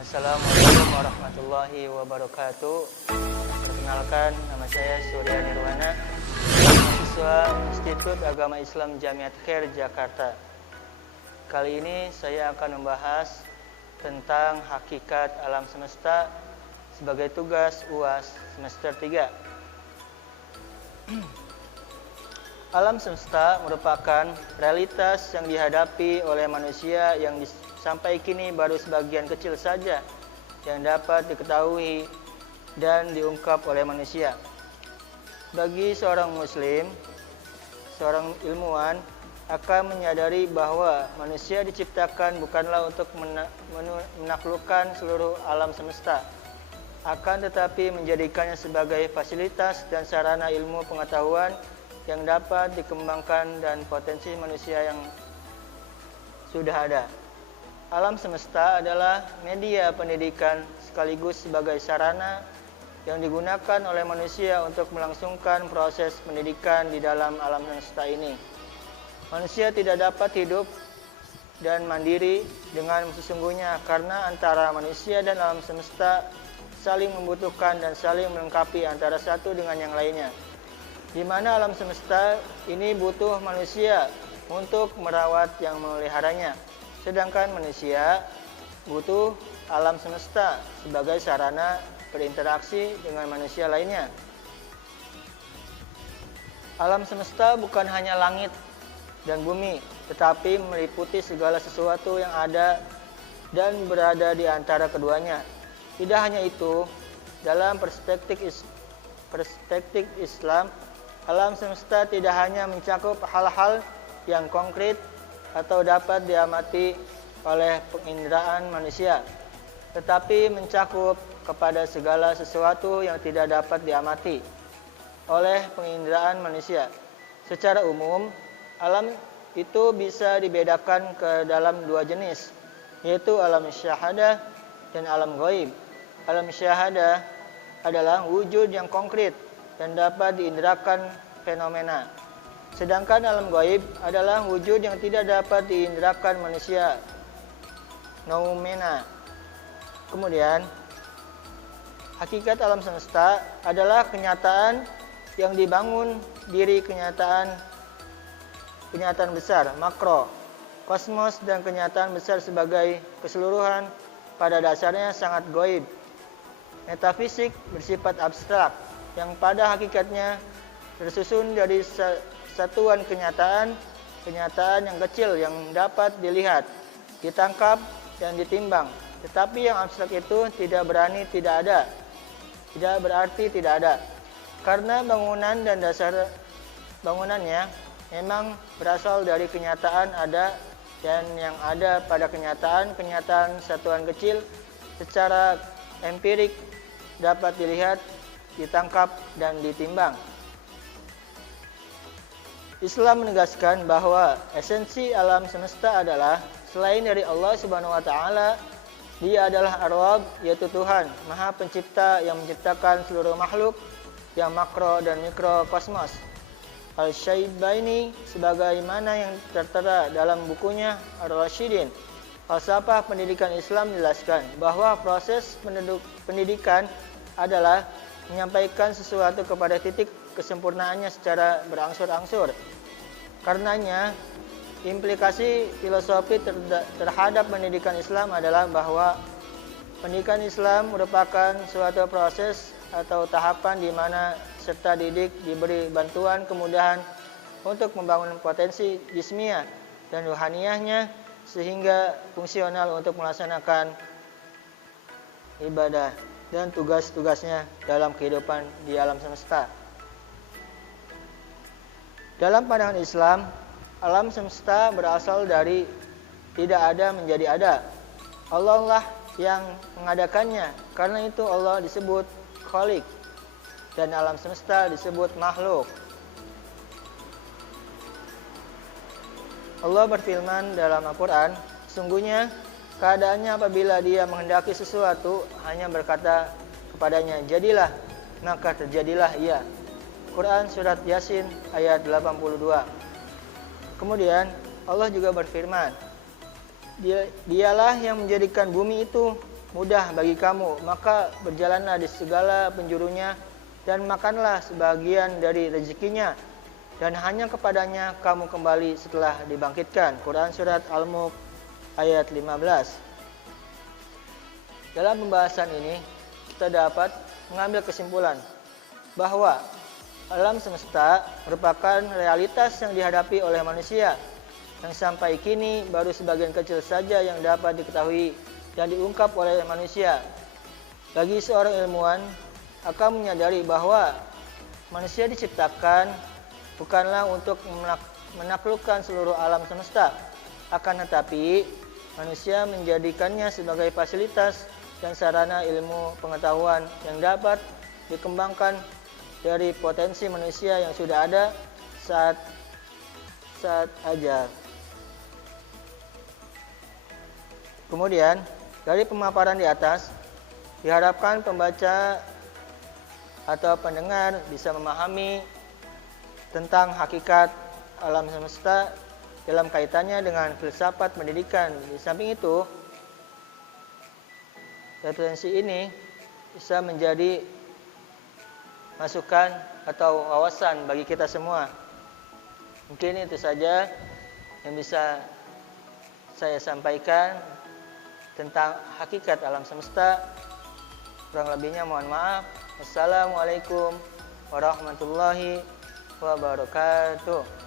Assalamualaikum warahmatullahi wabarakatuh. Perkenalkan, nama saya Surya Nirwana, mahasiswa Institut Agama Islam Jamiat Khair Jakarta. Kali ini saya akan membahas tentang hakikat alam semesta sebagai tugas UAS semester 3. Alam semesta merupakan realitas yang dihadapi oleh manusia yang sampai kini baru sebagian kecil saja yang dapat diketahui dan diungkap oleh manusia. Bagi seorang muslim, seorang ilmuwan akan menyadari bahwa manusia diciptakan bukanlah untuk menaklukkan seluruh alam semesta, akan tetapi menjadikannya sebagai fasilitas dan sarana ilmu pengetahuan yang dapat dikembangkan dan potensi manusia yang sudah ada. Alam semesta adalah media pendidikan sekaligus sebagai sarana yang digunakan oleh manusia untuk melangsungkan proses pendidikan di dalam alam semesta ini. Manusia tidak dapat hidup dan mandiri dengan sesungguhnya karena antara manusia dan alam semesta saling membutuhkan dan saling melengkapi antara satu dengan yang lainnya. Di mana alam semesta ini butuh manusia untuk merawat yang memeliharanya. Sedangkan manusia butuh alam semesta sebagai sarana berinteraksi dengan manusia lainnya. Alam semesta bukan hanya langit dan bumi, tetapi meliputi segala sesuatu yang ada dan berada di antara keduanya. Tidak hanya itu, dalam perspektif Islam, alam semesta tidak hanya mencakup hal-hal yang konkret atau dapat diamati oleh penginderaan manusia, tetapi mencakup kepada segala sesuatu yang tidak dapat diamati oleh penginderaan manusia. Secara umum, alam itu bisa dibedakan ke dalam dua jenis, yaitu alam syahadah dan alam ghaib. Alam syahadah adalah wujud yang konkret dan dapat diinderakan fenomena. Sedangkan alam gaib adalah wujud yang tidak dapat diinderakan manusia, noumena. Kemudian, hakikat alam semesta adalah kenyataan yang dibangun diri kenyataan besar, makro, kosmos dan kenyataan besar sebagai keseluruhan pada dasarnya sangat gaib. Metafisik bersifat abstrak yang pada hakikatnya tersusun dari satuan kenyataan yang kecil yang dapat dilihat, ditangkap dan ditimbang. Tetapi yang abstrak itu tidak berarti tidak ada. Karena bangunan dan dasar bangunannya memang berasal dari kenyataan ada, dan yang ada pada kenyataan satuan kecil secara empirik dapat dilihat, ditangkap dan ditimbang. Islam menegaskan bahwa esensi alam semesta adalah selain dari Allah Subhanahu wa taala, Dia adalah Ar-Rabb, yaitu Tuhan, Maha Pencipta yang menciptakan seluruh makhluk yang makro dan mikro kosmos. Al-Syaibaini sebagaimana yang tertera dalam bukunya Ar-Rasyidin, Falsafah Pendidikan Islam, menjelaskan bahwa proses pendidikan adalah menyampaikan sesuatu kepada titik kesempurnaannya secara berangsur-angsur. Karenanya, implikasi filosofi terhadap pendidikan Islam adalah bahwa pendidikan Islam merupakan suatu proses atau tahapan di mana peserta didik diberi bantuan kemudahan untuk membangun potensi jismiyah dan ruhaniyahnya sehingga fungsional untuk melaksanakan ibadah dan tugas-tugasnya dalam kehidupan di alam semesta. Dalam pandangan Islam, alam semesta berasal dari tidak ada menjadi ada. Allah lah yang mengadakannya. Karena itu Allah disebut Khaliq dan alam semesta disebut makhluk. Allah berfirman dalam Al-Quran, sungguhnya keadaannya apabila Dia menghendaki sesuatu hanya berkata kepadanya, jadilah, maka terjadilah ia. Quran Surat Yasin ayat 82. Kemudian Allah juga berfirman, Dialah yang menjadikan bumi itu mudah bagi kamu, maka berjalanlah di segala penjurunya dan makanlah sebagian dari rezekinya, dan hanya kepadanya kamu kembali setelah dibangkitkan. Quran Surat Al-Mulk ayat 15. Dalam pembahasan ini kita dapat mengambil kesimpulan bahwa alam semesta merupakan realitas yang dihadapi oleh manusia yang sampai kini baru sebagian kecil saja yang dapat diketahui dan diungkap oleh manusia. Bagi seorang ilmuwan akan menyadari bahwa manusia diciptakan bukanlah untuk menaklukkan seluruh alam semesta, akan tetapi manusia menjadikannya sebagai fasilitas dan sarana ilmu pengetahuan yang dapat dikembangkan dari potensi manusia yang sudah ada saat ajar. Kemudian, dari pemaparan di atas, diharapkan pembaca atau pendengar bisa memahami tentang hakikat alam semesta dalam kaitannya dengan filsafat pendidikan. Di samping itu, referensi ini bisa menjadi masukan atau wawasan bagi kita semua. Mungkin itu saja yang bisa saya sampaikan tentang hakikat alam semesta. Kurang lebihnya mohon maaf. Wassalamualaikum warahmatullahi wabarakatuh.